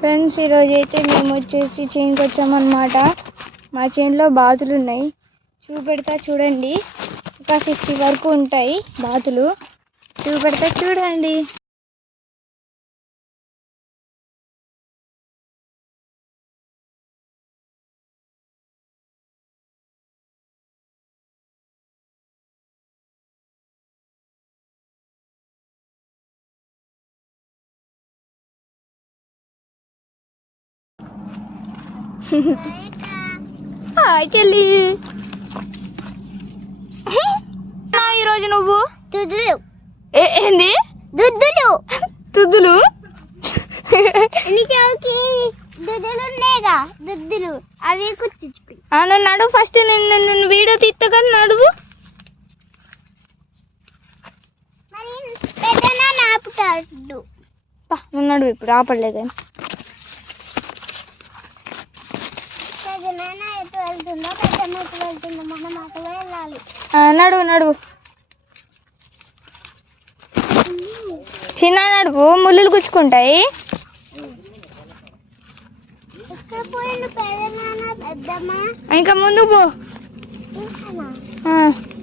Friends, ఈరోజు అయితే మేము వచ్చేసి చేనుకి వచ్చామన్నమాట. మా చేనులో బాతులు ఉన్నాయి, చూపెడతా చూడండి. ఒక 50 వరకు ఉంటాయి బాతులు, చూపెడతా చూడండి. హాయ్ చెల్లి. ఈరోజు నువ్వు తుద్దులు ఏంది దుద్దులు తుద్దులు దుద్దులు ఉన్నాయిగా, దుద్దులు అవి కుర్చిపోయి నడు. ఫస్ట్ నిన్ను వీడియో తీస్తా కానీ నడువు. మరి పెద్దనా నాపుతాడు. నడువు, ఇప్పుడు ఆపడలేదు. పెద్దనాన్న ఎటు వెళ్తుందో, పెద్దమ్మ ఎటు వెళ్తుందో, మనం అటు వెళ్ళాలి. నడువు నడువు, చిన్న నడువు, ముళ్ళులు గుచ్చుకుంటాయి. ఎక్కడ పోయిండు పెద్దనాన్న పెద్దమ్మ? ఇంకా ముందు పో.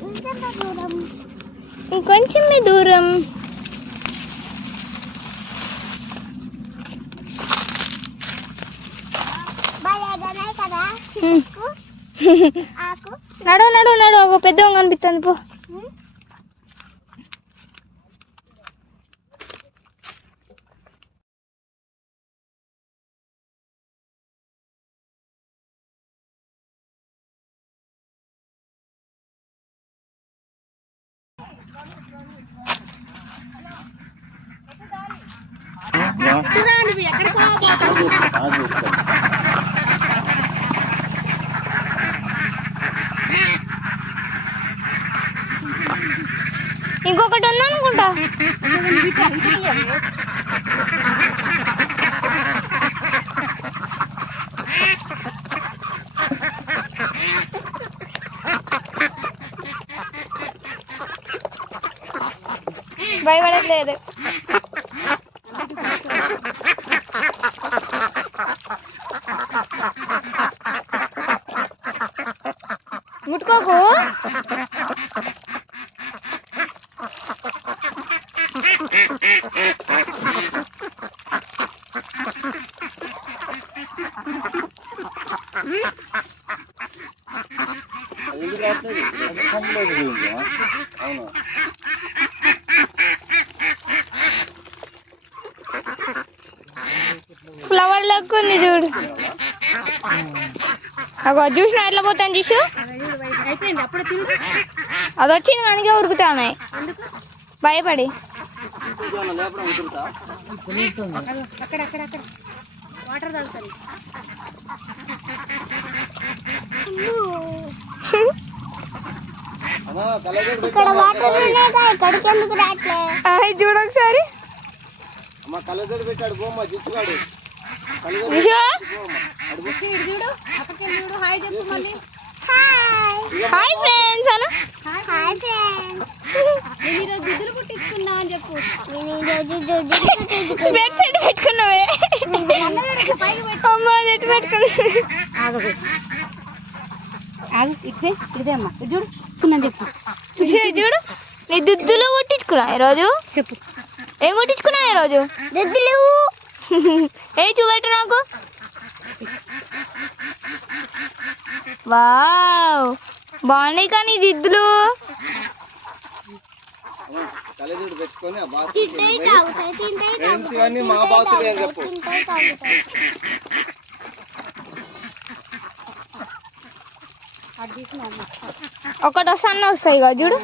ఇంకెంత దూరం? ఇంకొంచెం దూరం. కదా ఆకు నడు నడు నడు, ఒక పెద్ద కనిపిస్తుంది పో. ఇంకొకటి ఉందనుకుంటా. భయపడట్లేదు. ముట్టుకోకు. ఫ్లవర్ లెక్క ఉంది చూడు. చూసిన ఎట్లా పోతాను చూసు. అది వచ్చింది కనుక ఉరుకుతాయి భయపడి. ఇక్కడ వాటర్ ఇక్కడికి ఎందుకు రాట్లే? చూడు ఒకసారి. Hi friends Anu. Hi friends, నేను ఈరోజు దుద్దులు పుట్టించుకున్నా అని చెప్పు. బెడ్ సైడ్ పెట్టుకున్నావే. అమ్మ ఎటు పెట్టుకున్నా. ఇదే అమ్మా, చూడు చెప్పు. చూడు, నీ దుద్దులు కొట్టించుకున్నా ఈరోజు. చెప్పు, ఏం కొట్టించుకున్నా ఈరోజు? దుద్దులు. ఏ చూపెట్టు నాకు. వావ్, బాగున్నాయి కానీ దిద్దులు. ఒకటి వస్తానే వస్తాయి కదా చూడు.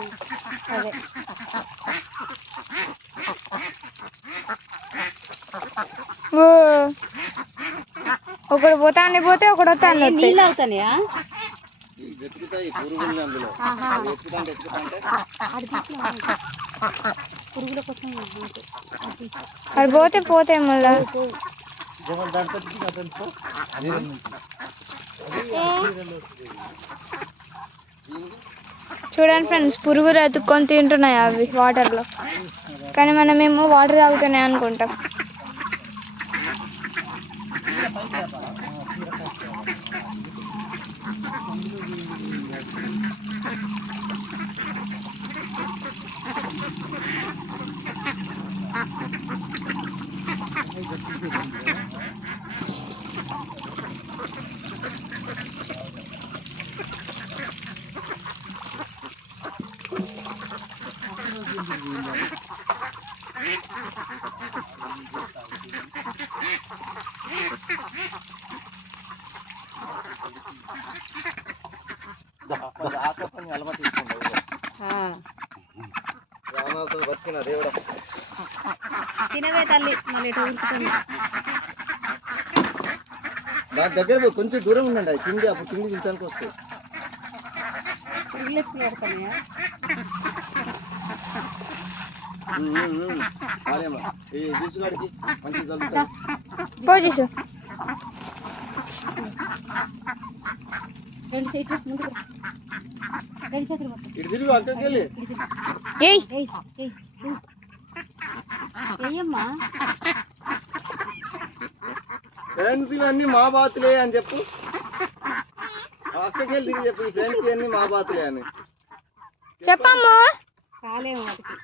అదే ఒకటి పోతానే పోతే ఒకటి వస్తాను. నీళ్ళు అవుతాయా? పురుగుల కోసం అది పోతే పోతే మళ్ళా. చూడండి ఫ్రెండ్స్, పురుగులు ఎత్తుక్కొని తింటున్నాయి అవి వాటర్లో. కానీ మనమేమో వాటర్ తాగుతున్నాయి అనుకుంటాం. తినవే తల్లి మళ్ళీ ఇటు ఉరుకుతుంది. దాని దగ్గర కొంచెం దూరం ఉండండి, అది తిండి అప్పుడు తిండి తినడానికి వస్తుంది. ఈ బీచ్గాడికి మంచి జరుగుతుంది. ఇటు తిరిగి అక్కడికి వెళ్ళి ఫ్రెండ్స్ ఇవన్నీ మా బాతులే అని చెప్పు. అక్కడికి వెళ్ళి తిరిగి చెప్పు, ఈ ఫ్రెండ్స్ ఇవన్నీ మా బాతులే అని చెప్పమ్మా. కాలేము వాటికి.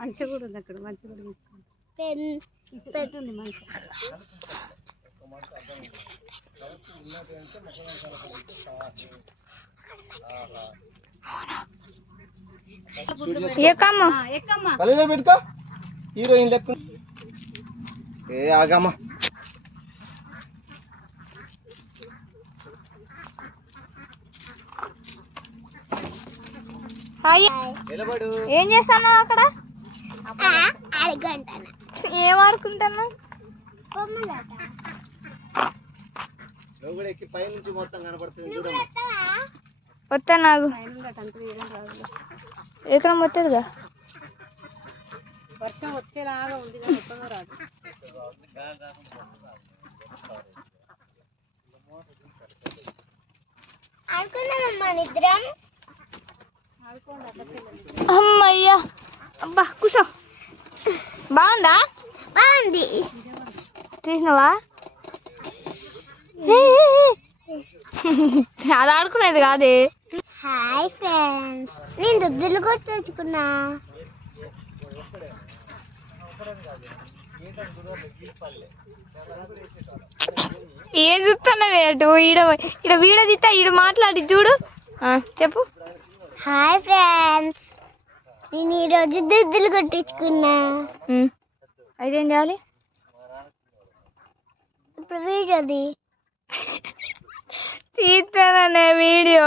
మంచి కూడా ఉంది అక్కడ, మంచి కూడా తీసుకోండి మంచి. కళ్ళు పెట్టుకో, హీరోయిన్ లెక్క. ఏ ఆగమ్మా, ఏం చేస్తాను అక్కడ? ఏం ఆడుకుంటాను? నువ్వు కూడా ఎక్కి పై నుంచి మొత్తం కనపడుతుంది చూడమ్మా. వస్తా నాకు ఎక్కడ మొత్తదిగా. వర్షం వచ్చేలాగా ఉంది కానీ ఎక్కడో రాదు. అమ్మయ్యా, అబ్బా కూసో. బాగుందా? బాగుంది. చూసినావా? అది ఆడుకునేది కాదే. హాయ్ ఫ్రెండ్స్, నేను దుద్దులు కూడా తెచ్చుకున్నా. ఏం చూస్తున్నావే అటు? ఈడ వీడియో తీస్తా, ఈడ మాట్లాడి చూడు. చెప్పు. హాయ్ ఫ్రెండ్స్, నేను ఈరోజు దుద్దులు కొట్టించుకున్నా. అయితే ఏం చేయాలి ఇప్పుడు? వీడియోది తీస్తాననే వీడియో